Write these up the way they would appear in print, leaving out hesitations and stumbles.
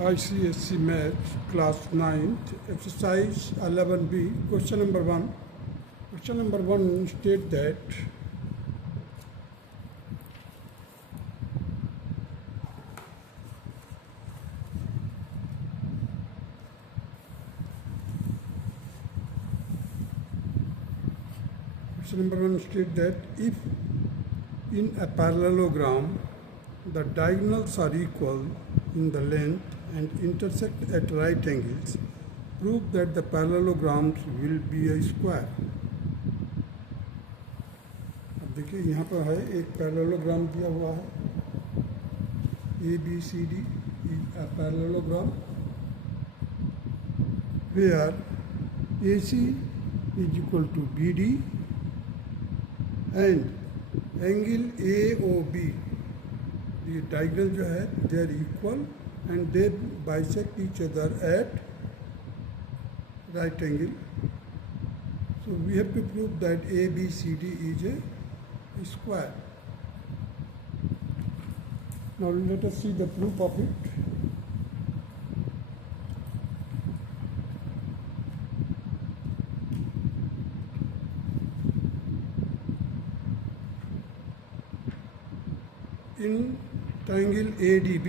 ICSE Maths Class 9th Exercise 11B Question number 1. Question number 1 state that if in a parallelogram the diagonals are equal in the length and intersect at right angles, prove that the parallelograms will be a square. अब देखिए यहाँ पर है एक parallelogram दिया हुआ है ABCD is a parallelogram where AC is equal to BD and angle AOB, the diagonal जो है they are equal and they bisect each other at right angle. So we have to prove that ABCD is a square. Now let us see the proof of it. In triangle ADB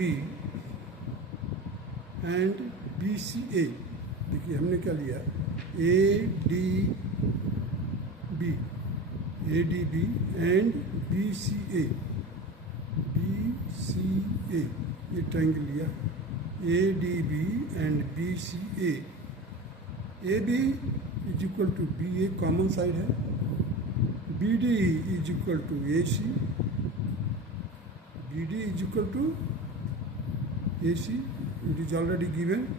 and BCA, देखिए हमने क्या लिया ADB and BCA ये triangle लिया ADB and BCA. AB is equal to BA, common side है. BD is equal to AC. BD is equal to AC, it is already given.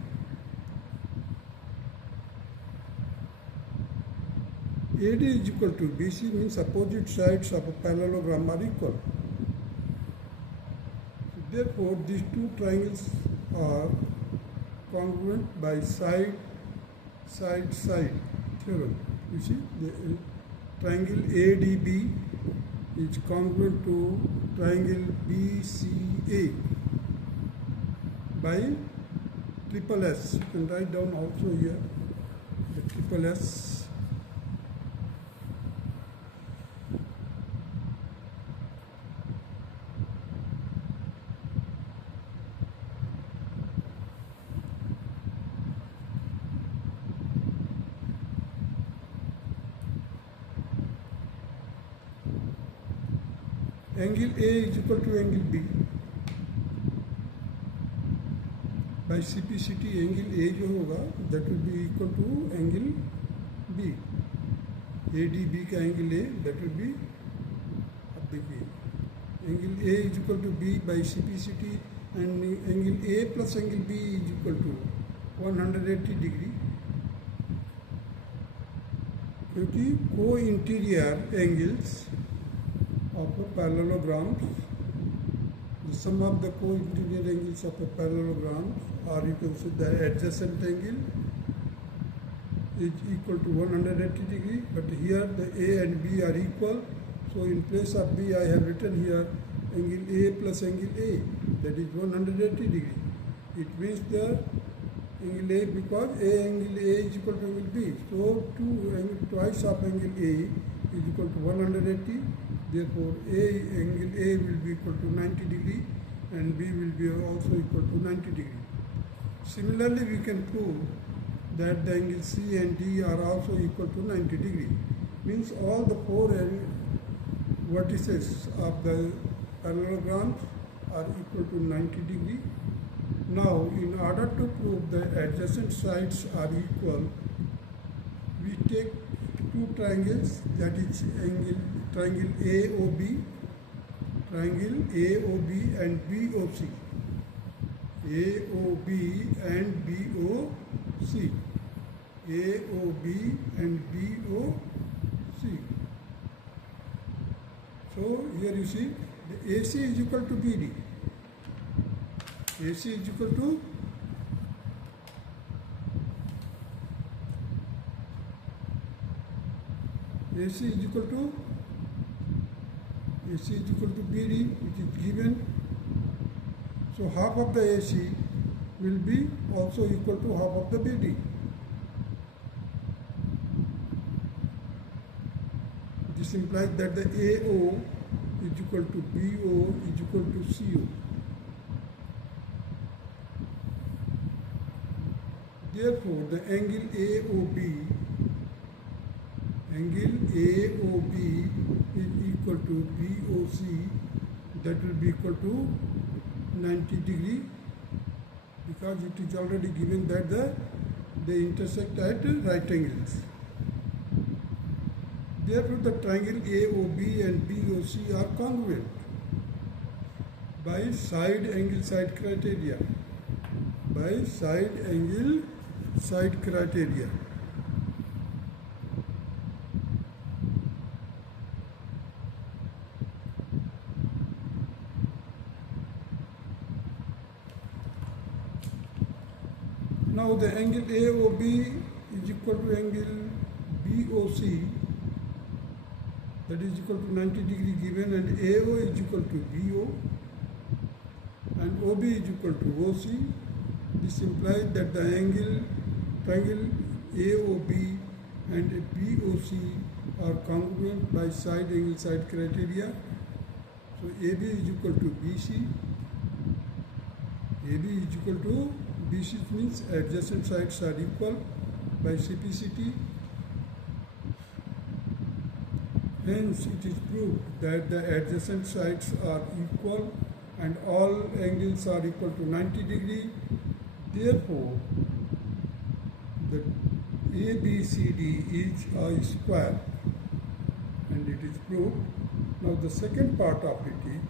AD is equal to BC means opposite sides of a parallelogram are equal. So therefore, these two triangles are congruent by side theorem. You see, the triangle ADB is congruent to triangle BCA by triple S. You can write down also here the triple S. Angle A is equal to angle B. By CPCT angle A जो होगा that will be equal to angle B. ADB का angle A that will be, अब देखिए angle A is equal to B by CPCT and angle A plus angle B is equal to 180 degree. क्योंकि co-interior angles of a parallelogram, the sum of the co-interior angles of a parallelogram, or you can say the adjacent angle, is equal to 180 degree. But here the A and B are equal, so in place of B I have written here angle A plus angle A, that is 180 degree. It means the angle A, because angle A is equal to angle B, so twice of angle A is equal to 180. Therefore, angle A will be equal to 90 degree and B will be also equal to 90 degree. Similarly, we can prove that the angle C and D are also equal to 90 degree. Means all the four vertices of the parallelograms are equal to 90 degree. Now, in order to prove the adjacent sides are equal, we take two triangles, that is triangle AOB and BOC. AOB and BOC. AOB and BOC. So here you see the AC is equal to BD. AC is equal to AC is equal to AC is equal to BD, which is given. So half of the AC will be also equal to half of the BD. This implies that the AO is equal to BO is equal to CO. Therefore, the angle AOB is equal to BOC, that will be equal to 90 degree, because it is already given that they intersect at right angles. Therefore, the triangle AOB and BOC are congruent by side angle side criteria. By side angle side criteria. Now the angle AOB is equal to angle BOC, that is equal to 90 degree given, and AO is equal to BO and OB is equal to OC. This implies that the triangle AOB and BOC are congruent by side angle side criteria. So AB is equal to BC. AB is equal to BC, means adjacent sides are equal by CPCT. Hence, it is proved that the adjacent sides are equal and all angles are equal to 90 degree. Therefore, the ABCD is a square, and it is proved. Now, the second part of it is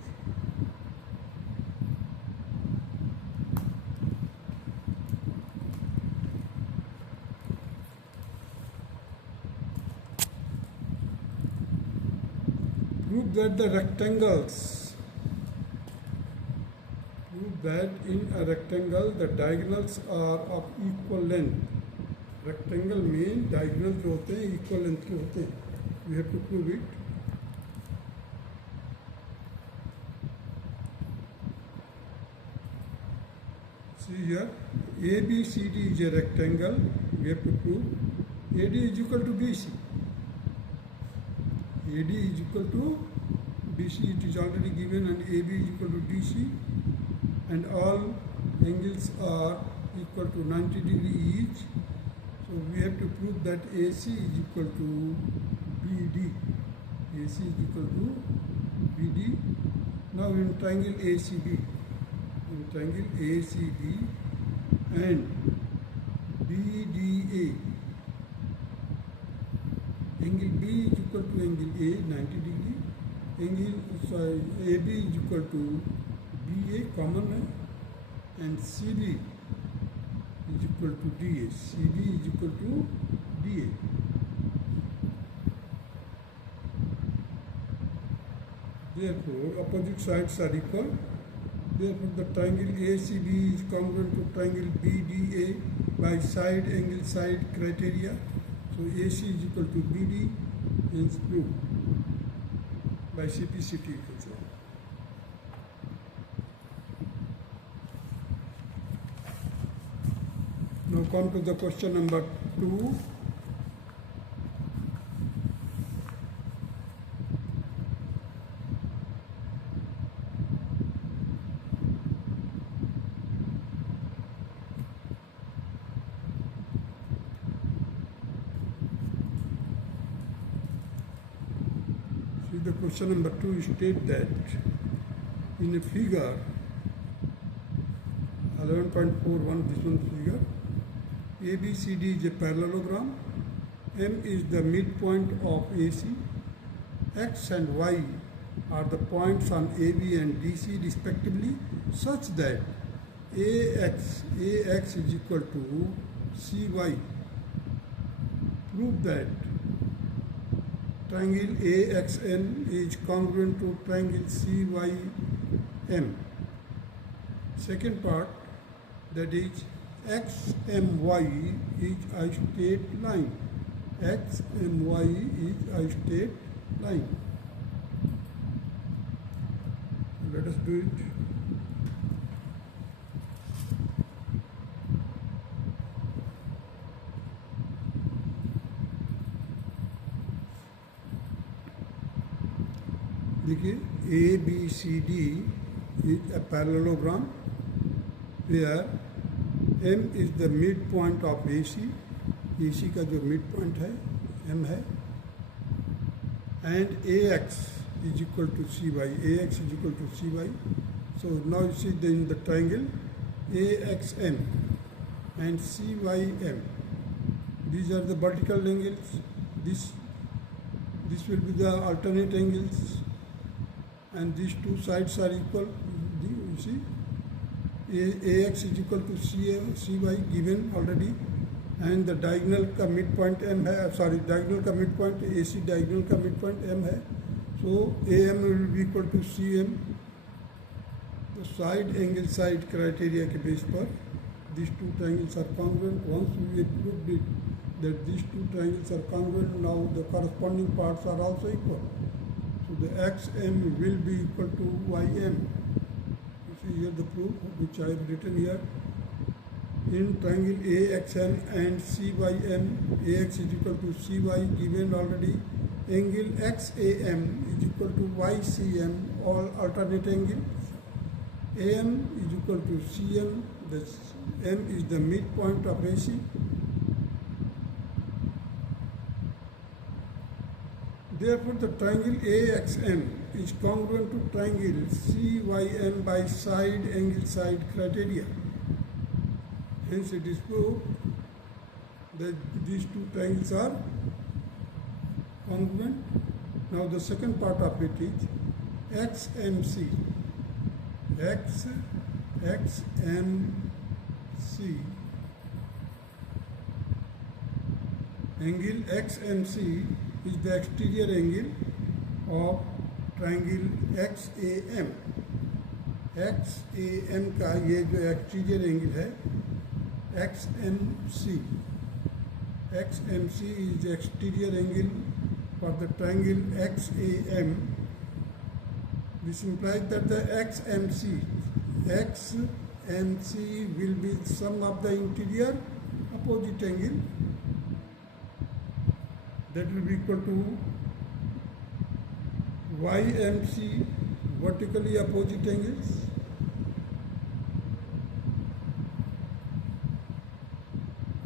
prove that the rectangles, prove that in a rectangle the diagonals are of equal length. Rectangle में diagonals जो होते हैं equal length के होते हैं. We have to prove it. See here, ABCD is a rectangle. We have to prove AD is equal to BC. AD is equal to BC, it is already given, and AB is equal to DC, and all angles are equal to 90 degree each. So we have to prove that AC is equal to BD. AC is equal to BD. Now in triangle ACB, and BDA, angle B is equal to angle A 90 degree, AB is equal to BA common, and CB is equal to DA. CB is equal to DA. Therefore, opposite sides are equal. Therefore, the triangle ACB is congruent to triangle BDA by side angle side criteria. So AC is equal to BD, hence proved by CPCT, you can say. Now come to the question number 2. The question number 2 states that in a figure 11.41, this one figure, ABCD is a parallelogram, M is the midpoint of AC, X and Y are the points on AB and DC respectively, such that AX is equal to CY. Prove that triangle AXN is congruent to triangle CYM. Second part, that is XMY is a straight line. XMY is a straight line. Let us do it. देखिए ABCD is a parallelogram where M is the midpoint of AC. AC का जो midpoint है M है, and AX is equal to CY. AX is equal to CY. So now you see in the triangle AXM and CYM. These are the vertical angles. This will be the alternate angles, and these two sides are equal. You see, AX is equal to CY given already, and the diagonal का midpoint M है. Diagonal का midpoint AC diagonal का midpoint M है. So AM will be equal to CM. The side criteria के base पर these two triangles are congruent. Once we proved it that these two triangles are congruent, now the corresponding parts are also equal. So the XM will be equal to YM. You see here the proof which I have written here. In triangle AXM and CYM, AX is equal to CY given already. Angle XAM is equal to YCM, all alternate angles. AM is equal to CM, this M is the midpoint of AC. Therefore, the triangle AXM is congruent to triangle CYM by side criteria. Hence, it is proved that these two triangles are congruent. Now, the second part of it is XMC. XMC. Angle XMC is the exterior angle of triangle XAM. XAM का ये जो exterior angle है XMC. XMC is the exterior angle for the triangle XAM. This implies that the XMC will be the sum of the interior opposite angle, that will be equal to YMC, vertically opposite angles,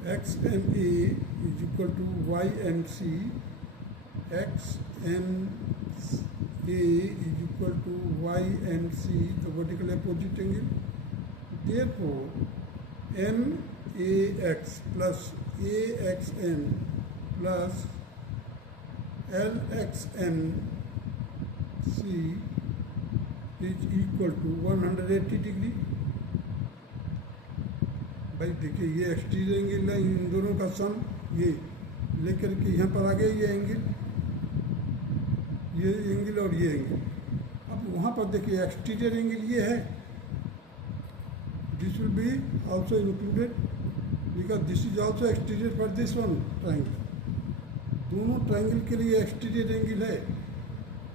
XMA is equal to YMC, XMA is equal to YMC, the vertical opposite angle. Therefore, MAX plus AXN plus LXMC is equal to 180 degree. भाई देखिए ये exterior angle है, इन दोनों का सम ये लेकर के यहाँ पर आ गया ये एंगल और ये एंगल. अब वहाँ पर देखिए एक्सटीरियर एंगल ये है, this will be also included because this is also exterior for this one triangle. दोनों ट्राइंगल के लिए एक्सटीरियर एंगल है.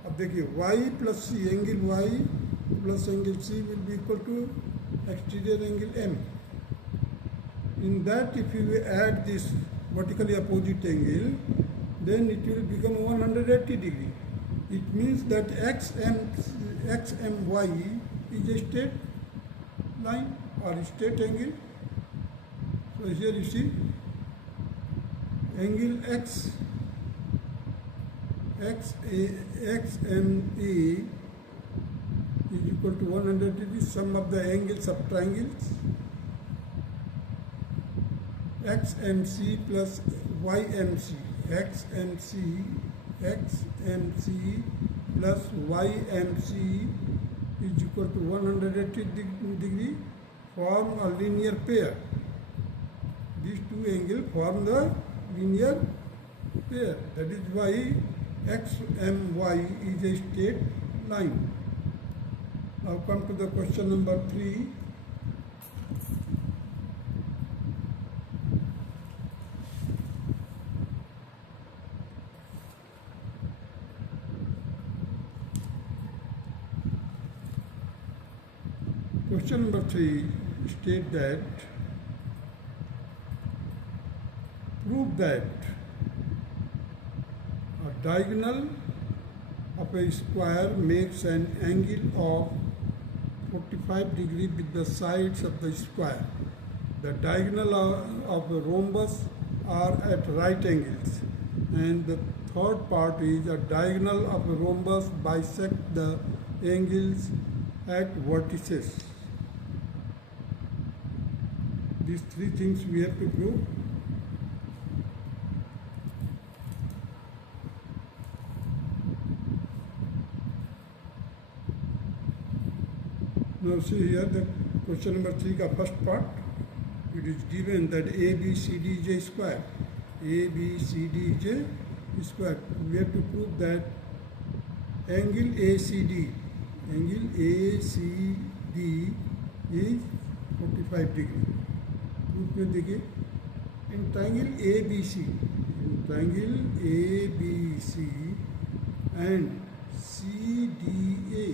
अब देखिए y plus c, angle y plus angle c will be equal to exterior angle m. In that, if you add this vertically opposite angle, then it will become 180 degree. It means that XMY is a straight line or a straight angle. So here you see angle XMA is equal to 100 degree, sum of the angles of triangles. XMC plus YMC, XMC plus YMC is equal to 180 degree, form a linear pair. These two angles form the linear pair. That is why XMY is a straight line. Now come to the question number 3. Question number 3 state that prove that a diagonal of a square makes an angle of 45 degree with the sides of the square. The diagonal of a rhombus are at right angles. And the third part is a diagonal of a rhombus bisect the angles at vertices. These three things we have to prove. Now see here the question number 3 ka first part. It is given that ABCD is a square. ABCD is a square. We have to prove that angle ACD is 45 degree. Proof में देखिए in triangle ABC and CDA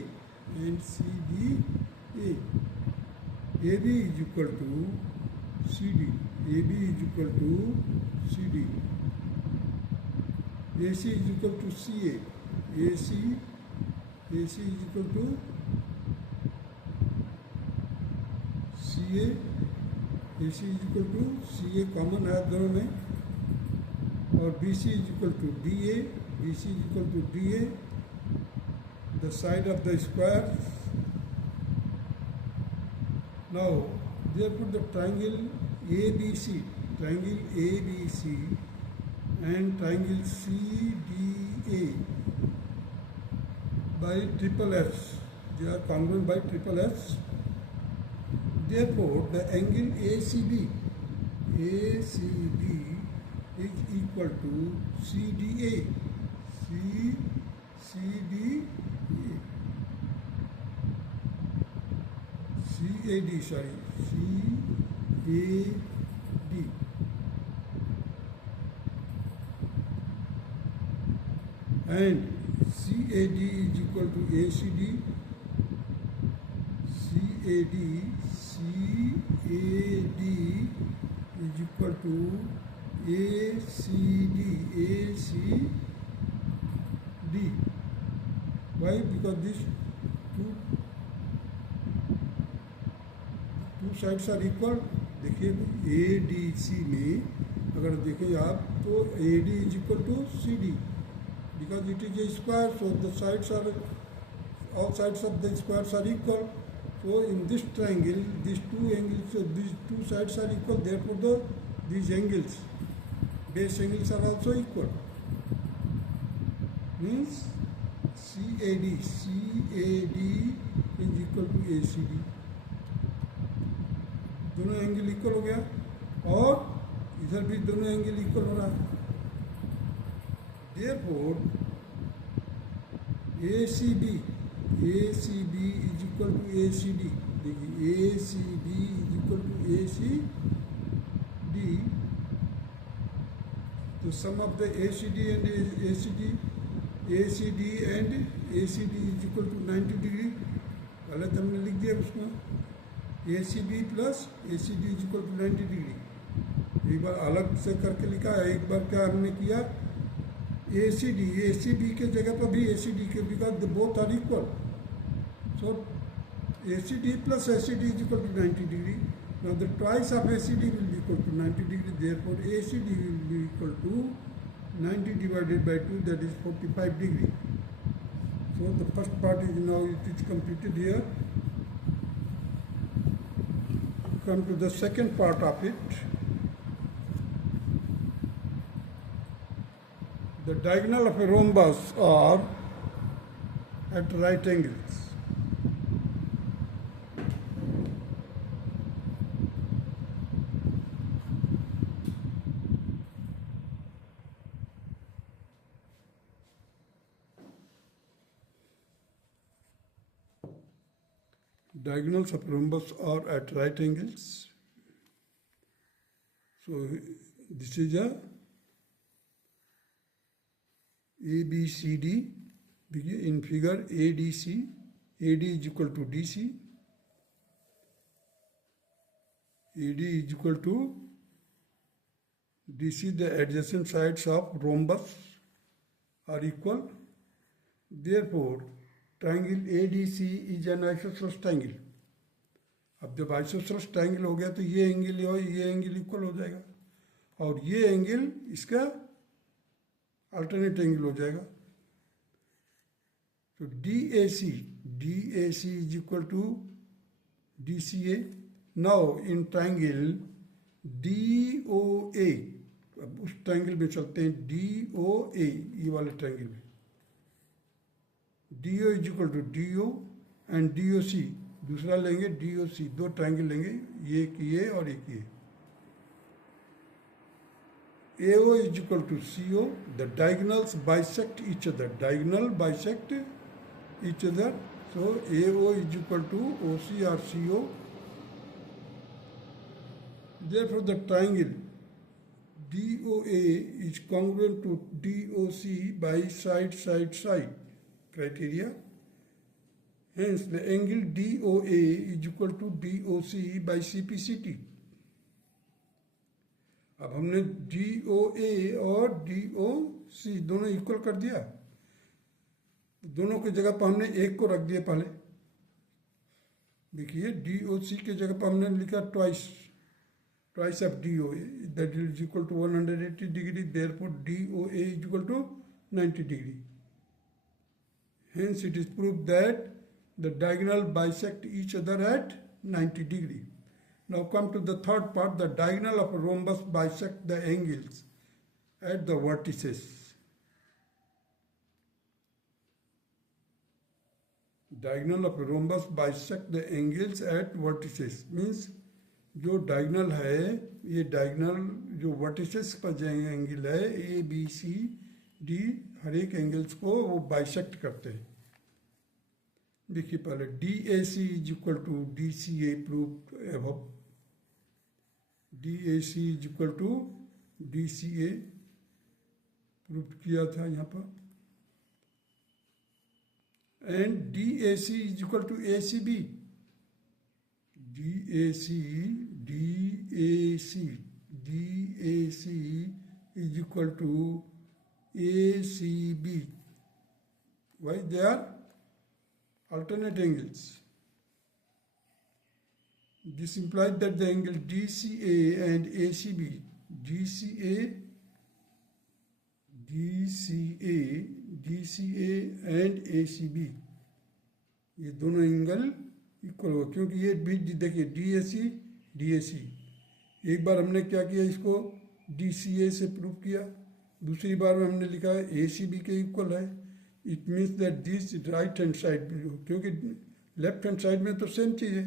AB is equal to CD. AB is equal to CD. AC is equal to CA. AC is equal to CA. AC is equal to CA common है दोनों में और BC is equal to DA. BC is equal to DA. The side of the square. Now, therefore, the triangle ABC and triangle CDA by triple S, they are congruent by triple S. Therefore, the angle ACB is equal to CDA. CAD. And CAD is equal to ACD. CAD is equal to ACD. Why? Because these two sides are equal. देखिए ADC में अगर देखें आप तो AD is equal to CD because it is a square, so the sides are all sides of the squares are equal. So in this triangle, these two sides are equal. Therefore, these angles, base angles are also equal. Means CAD is equal to ACD. दोनों angle equal हो गया और इधर भी दोनों angle equal हो रहा है. Therefore, ACB is equal to ACD. देखिए ACB is equal to ACD. The sum of the ACD and ACD is equal to 90 degree. गलत हमने लिख दिया उसमें. ACB plus ACD is equal to 90 degree. एक बार अलग से करके लिखा है. एक बार क्या हमने किया ACB के जगह पर भी ACD के because both are equal. So ACD plus ACD is equal to 90 degree. Now the twice of ACD will be equal to 90 degree. Therefore ACD will be equal to 90 divided by 2, that is 45 degree. So the first part is now it is completed here. Come to the second part of it. The diagonal of a rhombus are at right angles. Diagonals of rhombus are at right angles. So this is a ABCD. In figure ADC, AD is equal to DC. AD is equal to DC. The adjacent sides of rhombus are equal. Therefore, triangle ADC is an isosceles triangle. अब जब isosceles triangle हो गया तो ये angle और ये angle equal हो जाएगा और ये एंगल इसका अल्टरनेट एंगल हो जाएगा. तो DAC is equal to DCA. Now in triangle DOA, अब उस ट्रायंगल में चलते हैं. DOA, ये वाले ट्रायंगल में DO is equal to DO and DOC दूसरा लेंगे. DOC, दो ट्रायंगल लेंगे, ये एक ये और एक ये. AO is equal to CO. The diagonals bisect each other. Diagonal bisect each other. So AO is equal to OC or CO. Therefore, the triangle DOA is congruent to DOC by side criteria. Hence, the angle DOA is equal to DOC by CPCT. अब हमने DOA और DOC दोनों equal कर दिया. दोनों की जगह पर हमने एक को रख दिया पहले. देखिए DOC की जगह पर हमने लिखा twice of DOA, that is equal to 180 degree. Therefore, DOA is equal to 90 degree. Hence, it is proved that the diagonal bisect each other at 90 degree. Now come to the third part. The diagonal of a rhombus bisect the angles at the vertices. Diagonal of a rhombus bisect the angles at vertices means जो diagonal है, ये diagonal जो vertices पर जो angle है ABCD, हर एक angles को वो बाइसेक्ट करते हैं. देखिए पहले DAC is equal to DCA prove above. DAC is equal to DCA prove किया था यहाँ पर. And DAC is equal to ACB. DAC is equal to ACB. Why? They are alternate angles. This implies that the angle DCA and ACB, DCA and ACB, ये दोनों angle equal हो, क्योंकि ये भी देखिए DAC. एक बार हमने क्या किया, इसको DCA से प्रूव किया. दूसरी बार में हमने लिखा ACB के इक्वल है. It means that this right hand side, क्योंकि लेफ्ट हैंड साइड में तो सेम चीज़ है.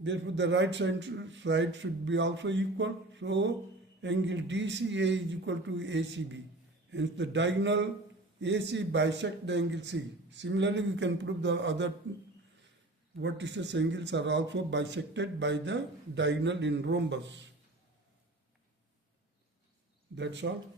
Therefore, the right side should be also equal. So, angle DCA is equal to ACB. Hence, the diagonal AC bisect the angle C. Similarly, we can prove the other vertices angles are also bisected by the diagonal in rhombus. That's all.